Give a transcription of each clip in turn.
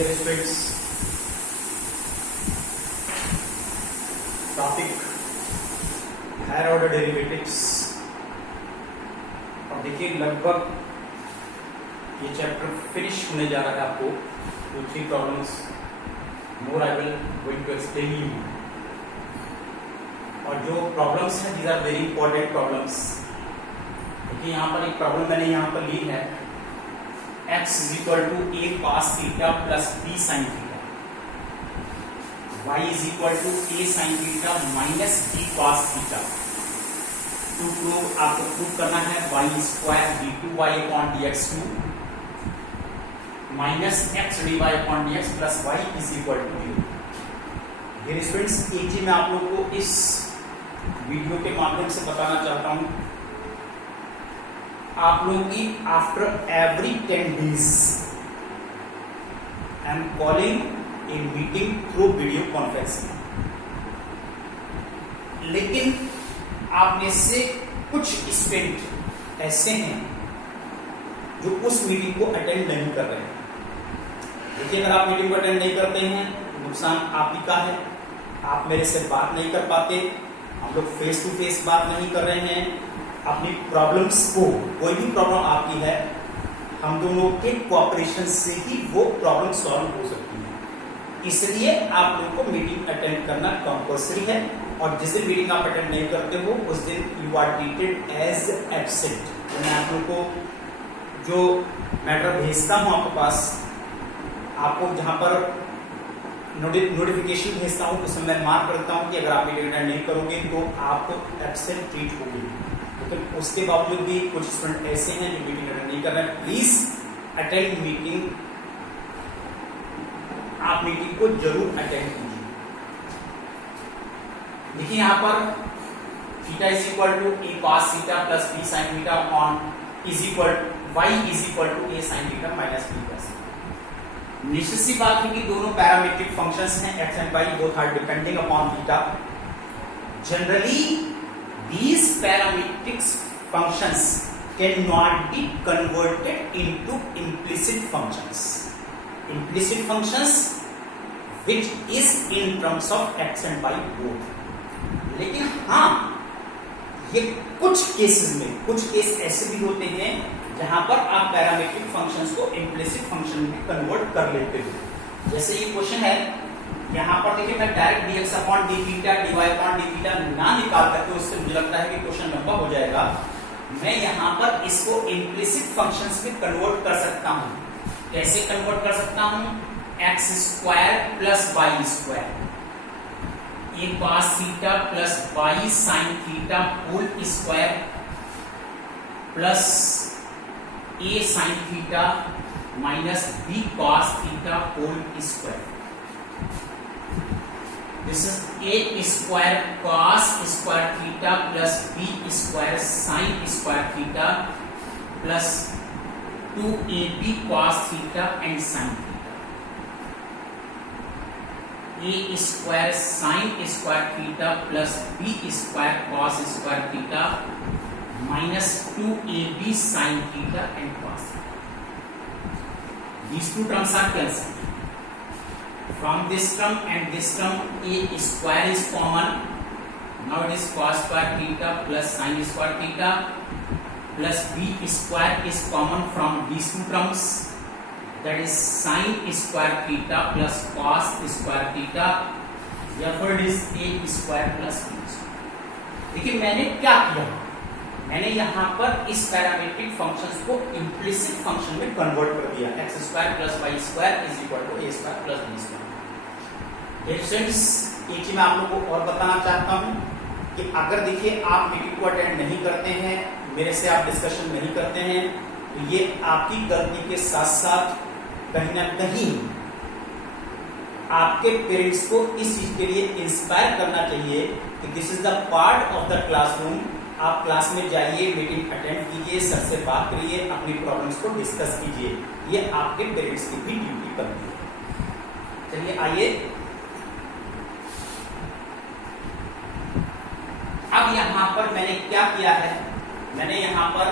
Dear students, topic higher order derivatives. और देखिए लगभग ये चैप्टर फिनिश होने जा रहा है। आपको 2-3 problems more I will going to explain you. और जो प्रॉब्लम्स हैं these are very important problems. देखिए यहाँ पर एक प्रॉब्लम मैंने यहाँ पर ली है, x is equal to a cos theta plus b sin theta, y is equal to a sin theta minus b cos theta. To prove आपको प्रूव करना है y square d2y upon dx2 minus x dy upon dx plus y is equal to 0। Dear students, एक चीज मैं आप लोगों को इस वीडियो के माध्यम से बताना चाहता हूं, आप लोगों की after every 10 days I am calling a meeting through video conferencing. लेकिन आप में से कुछ स्टूडेंट ऐसे हैं जो उस मीटिंग को अटेंड नहीं कर रहे हैं। देखिए, अगर आप मीटिंग को अटेंड नहीं करते हैं नुकसान आप ही का है। आप मेरे से बात नहीं कर पाते, हम लोग फेस टू फेस बात नहीं कर रहे हैं। अपनी प्रॉब्लम्स को, कोई भी प्रॉब्लम आपकी है, हम दोनों के कोऑपरेशन से ही वो प्रॉब्लम सॉल्व हो सकती है। इसलिए आप लोगों को मीटिंग अटेंड करना कंपल्सरी है। और जिस दिन मीटिंग आप अटेंड नहीं करते हो उस दिन you are treated as absent. मैं आप लोगों को जो मैटर भेजता हूं आपके पास, आपको जहां पर नोटिफिकेशन भेजता हूं उसमें मैं मार्क करता हूं कि अगर आप मीटिंग अटेंड नहीं करोगे तो आप एब्सेंट ट्रीट होगी। लेकिन उसके बावजूद भी कुछ स्टूडेंट ऐसे हैं जो मीटिंग अटेंड नहीं कर रहे हैं। प्लीज अटेंड मीटिंग, आप मीटिंग को जरूर अटेंड कीजिए। देखिए यहाँ पर theta is equal to a cos theta plus b sine theta on is equal y is equal to a sine theta minus b plus. निश्चित सी बात है कि दोनों पैरामीट्रिक फंक्शंस हैं, x and y both are depending upon theta. Generally these parametric functions cannot be converted into implicit functions. Implicit functions which is in terms of x and y both. लेकिन हाँ, ये कुछ cases में, कुछ case ऐसे भी होते हैं जहां पर आप पैरामीट्रिक फंक्शंस को इम्प्लिसिट फंक्शन में कन्वर्ट कर लेते हो। जैसे ये क्वेश्चन है, यहाँ पर देखिए मैं direct dx upon D theta dy upon D theta ना निकाल करके, उससे मुझे लगता है कि क्वेश्चन लंबा हो जाएगा। मैं यहाँ पर इसको इम्प्लिसिट फंक्शंस में कन्वर्ट कर सकता हूँ। कैसे कन्वर्ट कर सकता हूँ? X square plus y square, a cos theta plus y sine theta whole square plus a sine theta minus b cos theta whole square. This is a square cos square theta plus b square sin square theta plus 2ab cos theta and sin theta. A square sin square theta plus b square cos square theta minus 2ab sin theta and cos theta. These two terms are cancelled. From this term and this term, a square is common. Now it is cos square theta plus sin square theta plus b square is common from these two terms. That is sin square theta plus cos square theta. Therefore it is a square plus b square. देखिए मैंने क्या किया, मैंने यहाँ पर इस parametric functions को implicit function में कन्वर्ट कर दिया। X square plus y square is equal to a square plus b square. Friends, एक चीज मैं आप लोगों को और बताना चाहता हूं कि अगर देखिए आप मीटिंग को अटेंड नहीं करते हैं, मेरे से आप डिस्कशन नहीं करते हैं, तो ये आपकी गलती के साथ साथ कहीं ना कहीं आपके पेरेंट्स को इस चीज के लिए इंस्पायर करना चाहिए कि this is the part of the classroom. आप क्लास में जाइए, मीटिंग अटेंड कीजिए, सर से बात करिए, अपनी प्रॉब्लम्स को डिस्कस कीजिए। ये आपके पेरेंट्स की भी ड्यूटी बनती है। चलिए आइए, अब यहां पर मैंने क्या किया है, मैंने यहां पर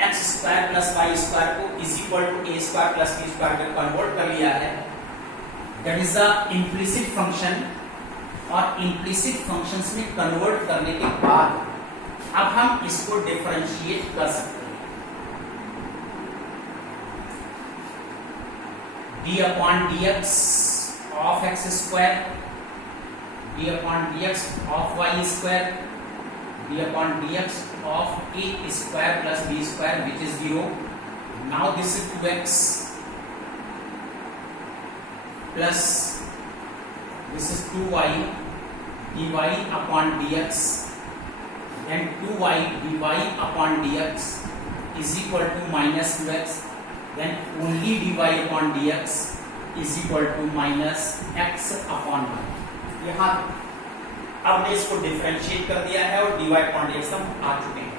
x square plus y square को is equal to a square plus b square में कन्वर्ट कर लिया है, that is the implicit function. और इम्प्लिसिट फंक्शंस में कन्वर्ट करने के बाद अब हम इसको डिफरेंशिएट कर सकते हैं। D upon d x of x square, d upon d x of y square, d upon d x of a square plus b square which is 0. Now this is 2x plus this is 2y dy upon dx, then 2y dy upon dx is equal to minus 2x, then only dy upon dx is equal to minus x upon y. यहाँ अब हमने इसको differentiate कर दिया है और dy upon dx हम आ चुके हैं।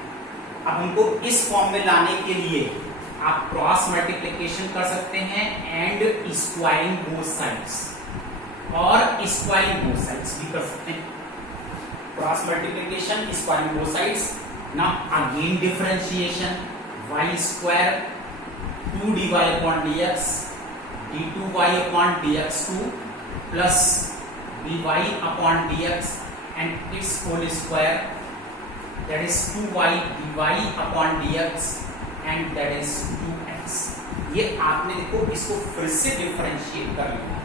अब हमको इस फॉर्म में लाने के लिए आप क्रॉस मल्टीप्लिकेशन कर सकते हैं एंड स्क्वायरिंग बोथ साइड्स, और स्क्वायरिंग बोथ साइड्स भी कर सकते हैं। Cross multiplication, squaring both sides. Now again differentiation, y square 2 dy upon dx d2y upon dx2 plus dy upon dx and its whole square, that is 2y dy upon dx and that is 2x। ये आपने देखो इसको फिर से differentiate कर लिया।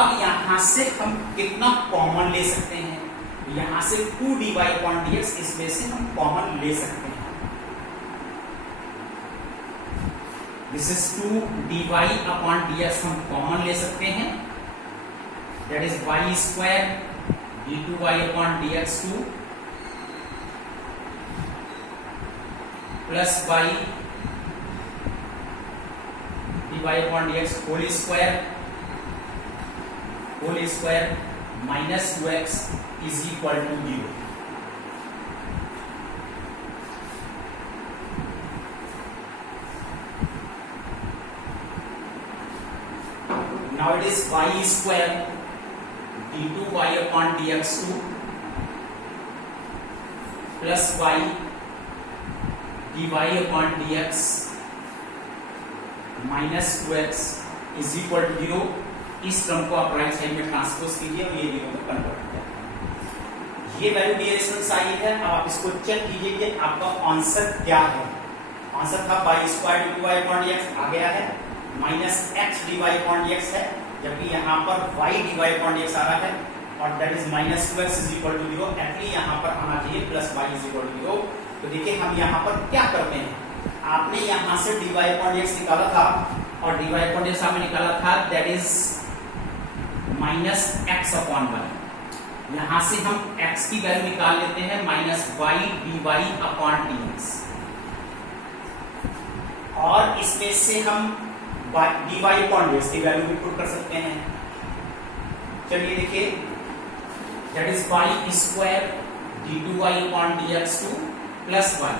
अब यहां से हम कितना कॉमन ले सकते हैं? यहां से 2 dy upon dx इसमें से हम कॉमन ले सकते हैं। This is 2 dy upon dx हम कॉमन ले सकते हैं, that is y square d2y upon dx2 plus y dy upon dx whole square minus 2x is equal to 0। Now it is y square d2y upon dx2 plus y dy upon dx minus 2x is equal to 0। इस term को आप right side में transpose कीजिए और ये 0 में convert कीजिए। ये वैल्यू डियर स्टूडेंट्स आई है। अब आप इसको चेक कीजिए कि आपका आंसर क्या है। आंसर था y square d2y upon dx आ गया है, minus x dy upon dx है, जबकि यहाँ पर y dy upon dx आ रहा है और that is minus 2x is equal to 0। Actually यहाँ पर आना चाहिए plus y is equal to 0। तो देखिए हम यहाँ पर क्या करते हैं, आपने यहाँ से dy upon dx निकाला था और dy upon dx आपने निकाला था that is minus x upon y। यहाँ से हम x की वैल्यू निकाल लेते हैं minus y dy upon dx, और इसमें से हम dy अपॉन dx की वैल्यू भी पुट कर सकते हैं। चलिए देखिए, that is y square d2y upon dx2 plus y।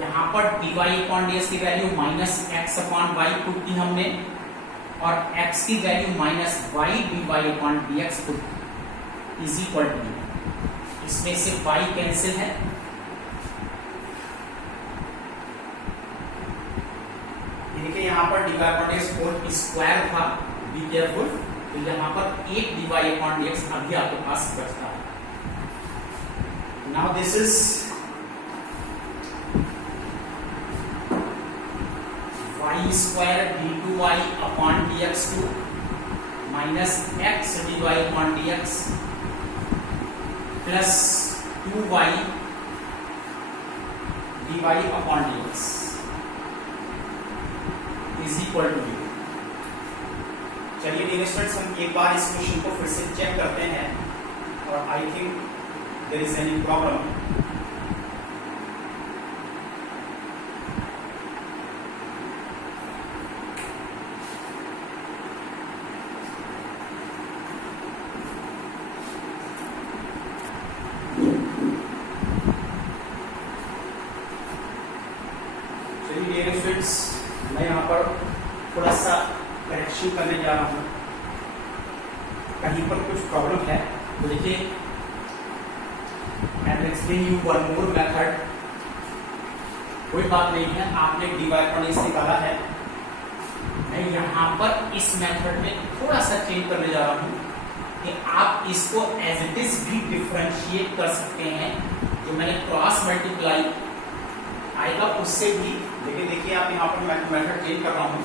यहाँ पर dy अपॉन dx की value minus x upon y put की हमने, और x की value minus y dy upon dx put is equal to, इसमें से y कैंसिल है, देखिए यहाँ पर dy upon dx whole square था, बी केयरफुल। तो यहाँ पर 8 dy अपॉन dx अभी आपके पास बचता है। Now this is y square d2y upon dx2 minus x dy upon dx plus 2y dy upon dx is equal to 0। चलिए डियर स्टूडेंट्स, हम एक बार इस क्वेश्चन को फिर से चेक करते हैं और I think there is any problem. चलिए डियर स्टूडेंट्स, मैं यहाँ पर थोड़ा सा करेक्शन करने जा रहा हूँ, कहीं पर कुछ प्रॉब्लम है तो देखिए, I will explain you one more method कोई बात नहीं है, आपने dy अपॉन एस निकाला है। मैं यहाँ पर इस मेथड में थोड़ा सा चेंज करने जा रहा हूँ कि आप इसको एज इट इज भी डिफरेंशिएट कर सकते हैं। जो मैंने क्रॉस मल्टीप्लाई आएगा उससे भी, लेकिन देखिए आप यहाँ पर मेथड चेंज कर रहा हूँ।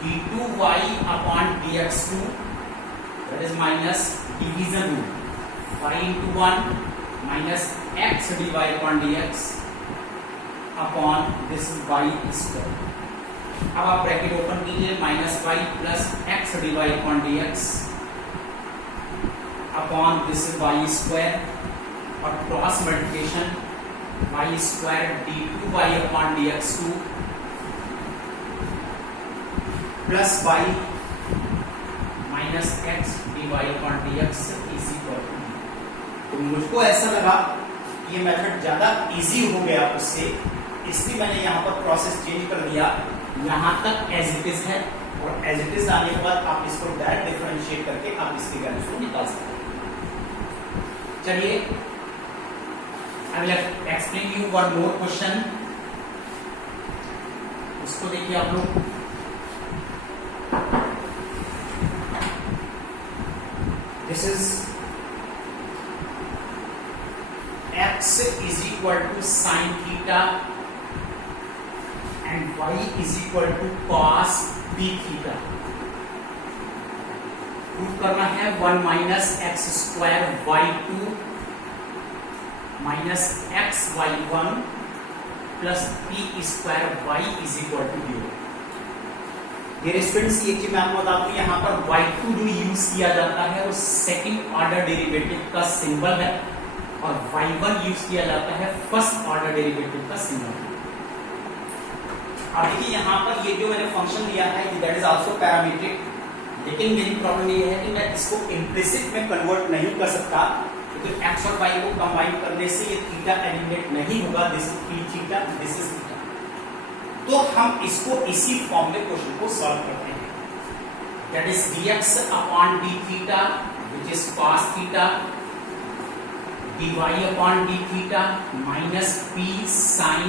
d2y upon dx2 that is minus division rule y into 1 minus x dy upon dx upon this y square. अब आप ब्रैकेट ओपन कीजिए, minus y plus x dy upon dx upon this y square और cross multiplication y square d2y upon dx2 plus y minus x dy upon dx is equal to. तो मुझको ऐसा लगा ये method ज्यादा easy हो गया उससे, इसलिए मैंने यहाँ पर प्रोसेस चेंज कर दिया। यहाँ तक एज इट इज है और एज इट इज आने के बाद आप इसको डायरेक्ट डिफरेंशिएट करके आप इसकी वैल्यूज को निकाल सकते हैं। चलिए I will explain you one more question, उसको देखिए आप लोग। This is x is equal to sin theta and y is equal to cos b theta। Proof करना है 1 minus x square y2 minus x y1 plus p square y is equal to 0। ये students एक चीज मैं आपको बता दूं, यहाँ पर y2 जो यूज किया जाता है वो सेकंड ऑर्डर डेरिवेटिव का सिंबल है और y1 यूज किया जाता है फर्स्ट ऑर्डर डेरिवेटिव का सिंबल। अब देखिए यहाँ पर ये जो मैंने फंक्शन लिया है दैट इज आल्सो पैरामीट्रिक, लेकिन मेरी प्रॉब्लम ये है कि मैं इसको इम्प्लिसिट में कन्वर्ट नहीं कर सकता, क्योंकि तो x और y को कंबाइन करने से ये थीटा एलिमिनेट नहीं होगा। This is p theta, this is theta. तो हम इसको इसी फॉर्म में क्वेश्चन को सॉल्व करते हैं, that is dx upon d theta which is cos theta dy upon d theta minus p sin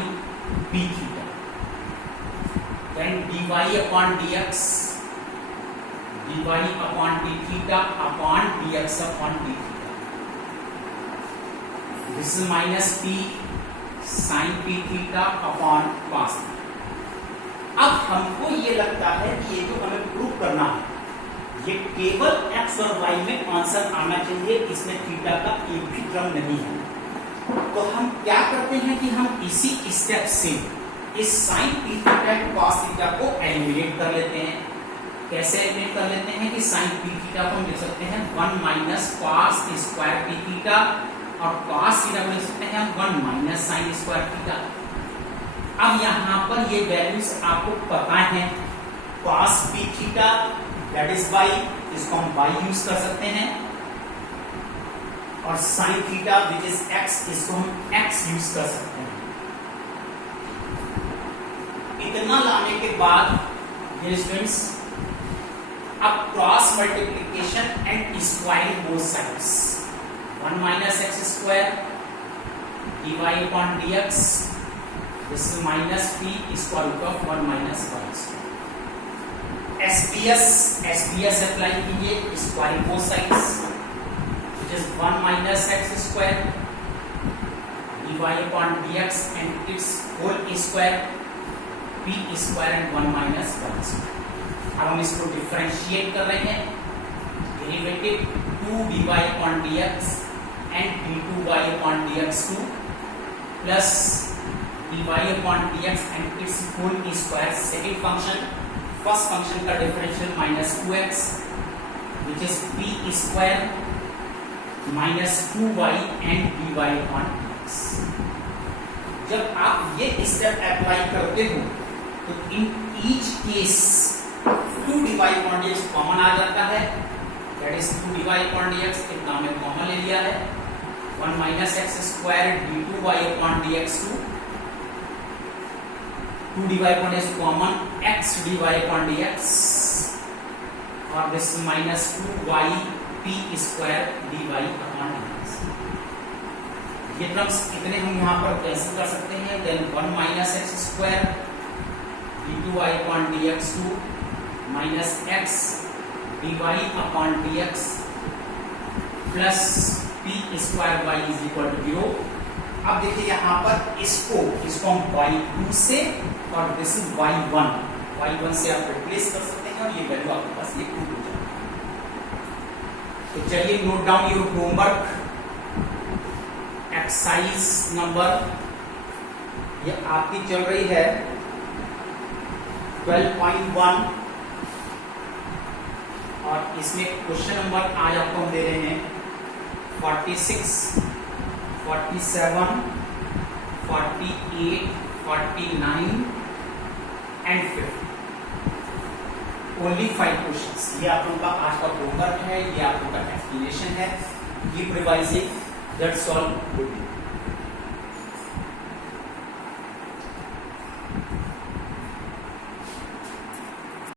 b theta, then dy upon dx upon d theta upon dx upon d theta, this is minus p sin p theta upon cos theta। अब हमको ये लगता है कि ये जो हमें prove करना है ये केवल x और y में आंसर आना चाहिए, इसमें थीटा का एक भी टर्म नहीं है। तो हम क्या करते हैं कि हम इसी स्टेप से इस sin p theta cos theta को एलिमिनेट कर लेते हैं। कैसे एलिमिनेट कर लेते हैं कि sin p थीटा को हम लिख सकते हैं 1 minus cos square p theta और cos थीटा को लिख सकते हैं 1 माइनस sin स्क्वायर थीटा। अब यहाँ पर ये वैल्यूज आपको पता है, cos p theta that is y, इसको हम y यूज कर सकते हैं, और sin theta which is x, इसको हम x यूज कर सकते हैं। इतना लाने के बाद ये स्टूडेंट्स अब cross multiplication and squaring both sides, 1 minus x square dy upon dx, this is minus p square root of 1 minus y square. SBS apply कीजिए, squaring both sides which is 1 minus x square dy upon dx and it's whole square p square and 1 minus y square. अब हम इसको differentiate कर रहे हैं, derivative 2 dy upon dx and d2y upon dx2 plus dy upon dx and it's whole square. Second function, first function का differential minus 2x which is p square minus 2y and dy upon dx। जब आप ये step apply करते हो तो in each case 2 dy upon dx common आ जाता है, that is 2 dy upon dx इतना में कॉमन ले लिया है, 1 minus x square d2y upon dx2, 2 dy upon dx common x dy upon dx और this minus 2y p square dy upon dx। ये टर्म्स कितने हम यहाँ पर कैंसिल कर सकते हैं, then 1 minus x square d2y upon dx2 minus x dy upon dx plus p square y is equal to 0। अब देखिए यहाँ पर इसको हम y2 से और दिस इज y1 से आप रिप्लेस कर सकते हैं और ये वैल्यू आपके पास ये 2 हो जाएगा। तो चलिए note down your homework exercise number, ये आपकी चल रही है 12.1 और इसमें क्वेश्चन नंबर आज आपको हम दे रहे हैं 46, 47, 48, 49 एंड 50। Only 5 questions. ये आप लोगों का आज का होमवर्क है, ये आप लोगों का एक्सप्लेनेशन है। Keep revising, that's all, good day.